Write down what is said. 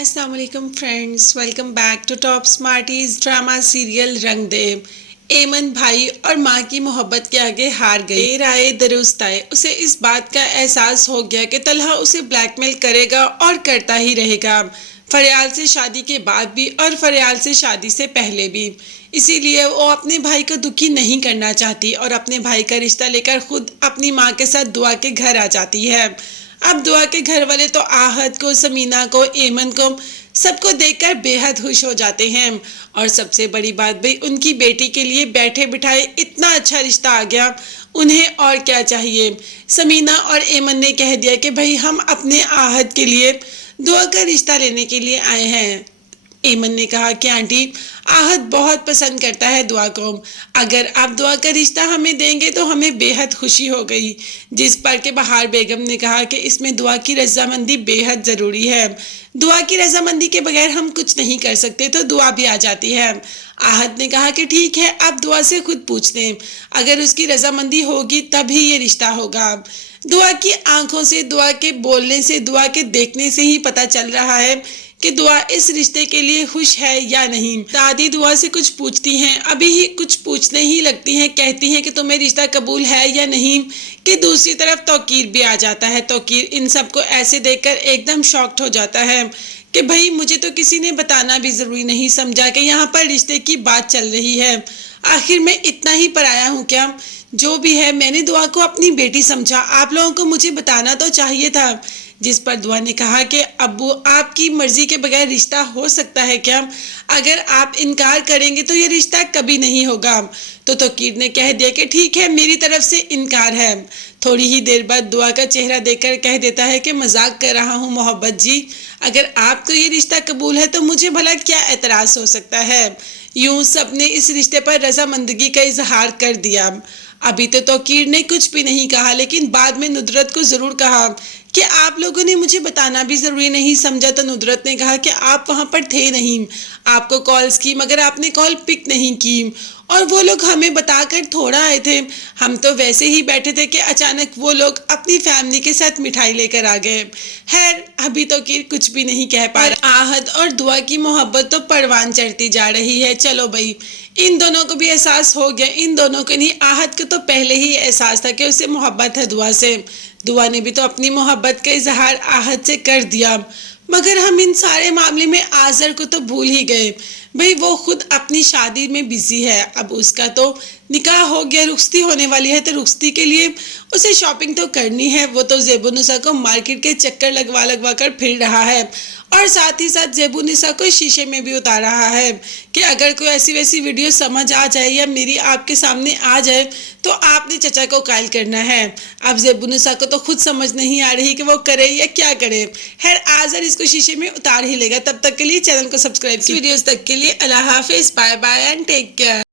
السلام علیکم friends, welcome back to top smarties drama serial رنگ دے۔ ایمن بھائی اور ماں کی محبت کے آگے ہار گئی۔ دیر آئے درست آئے، اسے اس بات کا احساس ہو گیا کہ طلحہ اسے بلیک میل کرے گا اور کرتا ہی رہے گا، فریال سے شادی کے بعد بھی اور فریال سے شادی سے پہلے بھی۔ اسی لیے وہ اپنے بھائی کو دکھی نہیں کرنا چاہتی اور اپنے بھائی کا رشتہ لے کر خود اپنی ماں کے ساتھ دعا کے گھر آ جاتی ہے۔ اب دعا کے گھر والے تو آہد کو، سمینہ کو، ایمن کو، سب کو دیکھ کر بے حد خوش ہو جاتے ہیں، اور سب سے بڑی بات بھئی ان کی بیٹی کے لیے بیٹھے بٹھائے اتنا اچھا رشتہ آ گیا، انہیں اور کیا چاہیے۔ سمینہ اور ایمن نے کہہ دیا کہ بھئی ہم اپنے آہد کے لیے دعا کا رشتہ لینے کے لیے آئے ہیں۔ ایمن نے کہا کہ آنٹی، آہد بہت پسند کرتا ہے دعا کو، اگر آپ دعا کا رشتہ ہمیں دیں گے تو ہمیں بے حد خوشی ہو گئی۔ جس پر کہ بہار بیگم نے کہا کہ اس میں دعا کی رضامندی بے حد ضروری ہے، دعا کی رضامندی کے بغیر ہم کچھ نہیں کر سکتے، تو دعا بھی آ جاتی ہے۔ آہد نے کہا کہ ٹھیک ہے، آپ دعا سے خود پوچھ لیں، اگر اس کی رضامندی ہوگی تب ہی یہ رشتہ ہوگا۔ دعا کی آنکھوں سے، دعا کے بولنے سے، دعا کے دیکھنے سے ہی پتہ چل رہا ہے کہ دعا اس رشتے کے لیے خوش ہے یا نہیں۔ دادی دعا سے کچھ پوچھتی ہیں، ابھی ہی کچھ پوچھنے ہی لگتی ہیں، کہتی ہیں کہ تمہیں رشتہ قبول ہے یا نہیں، کہ دوسری طرف توقیر بھی آ جاتا ہے۔ توقیر ان سب کو ایسے دیکھ کر ایک دم شاکڈ ہو جاتا ہے کہ بھائی مجھے تو کسی نے بتانا بھی ضروری نہیں سمجھا کہ یہاں پر رشتے کی بات چل رہی ہے، آخر میں اتنا ہی پرایا ہوں کیا؟ جو بھی ہے، میں نے دعا کو اپنی بیٹی سمجھا، آپ لوگوں کو مجھے بتانا تو چاہیے تھا۔ جس پر دعا نے کہا کہ ابو، آپ کی مرضی کے بغیر رشتہ ہو سکتا ہے کیا؟ اگر آپ انکار کریں گے تو یہ رشتہ کبھی نہیں ہوگا۔ تو توقیر نے کہہ دیا کہ ٹھیک ہے، میری طرف سے انکار ہے۔ تھوڑی ہی دیر بعد دعا کا چہرہ دیکھ کر کہہ دیتا ہے کہ مذاق کر رہا ہوں محبت جی، اگر آپ کو یہ رشتہ قبول ہے تو مجھے بھلا کیا اعتراض ہو سکتا ہے؟ یوں سب نے اس رشتے پر رضامندگی کا اظہار کر دیا۔ ابھی تو توقیر نے کچھ بھی نہیں کہا، لیکن بعد میں ندرت کو ضرور کہا کہ آپ لوگوں نے مجھے بتانا بھی ضروری نہیں سمجھا۔ تو ندرت نے کہا کہ آپ وہاں پر تھے نہیں، آپ کو کالز کی مگر آپ نے کال پک نہیں کی، اور وہ لوگ ہمیں بتا کر تھوڑا آئے تھے، ہم تو ویسے ہی بیٹھے تھے کہ اچانک وہ لوگ اپنی فیملی کے ساتھ مٹھائی لے کر آ گئے۔ خیر، ابھی توقیر کچھ بھی نہیں کہہ پا رہا۔ آہد اور دعا کی محبت تو پروان چڑھتی جا رہی ہے۔ چلو بھائی، ان دونوں کو بھی احساس ہو گیا، ان دونوں کو نہیں، آہد کو تو پہلے ہی احساس تھا کہ اسے محبت ہے دعا سے۔ دعا نے بھی تو اپنی محبت کا اظہار آہد سے کر دیا، مگر ہم ان سارے معاملے میں آذر کو تو بھول ہی گئے۔ بھئی وہ خود اپنی شادی میں بزی ہے، اب اس کا تو نکاح ہو گیا، رخصتی ہونے والی ہے، تو رخصتی کے لیے اسے شاپنگ تو کرنی ہے۔ وہ تو زیب النساء کو مارکیٹ کے چکر لگوا کر پھر رہا ہے، اور ساتھ ہی ساتھ زیب النساء کو شیشے میں بھی اتار رہا ہے کہ اگر کوئی ایسی ویسی ویڈیو سمجھ آ جائے یا میری آپ کے سامنے آ جائے تو آپ نے چچا کو قائل کرنا ہے۔ اب زیب النساء کو تو خود سمجھ نہیں آ رہی کہ وہ کرے یا کیا کرے۔ خیر، آذر اس کو شیشے میں اتار ہی لے گا۔ تب تک کے لیے چینل کو سبسکرائب کی، ویڈیوز تک کے لیے اللہ حافظ، bye bye and take care.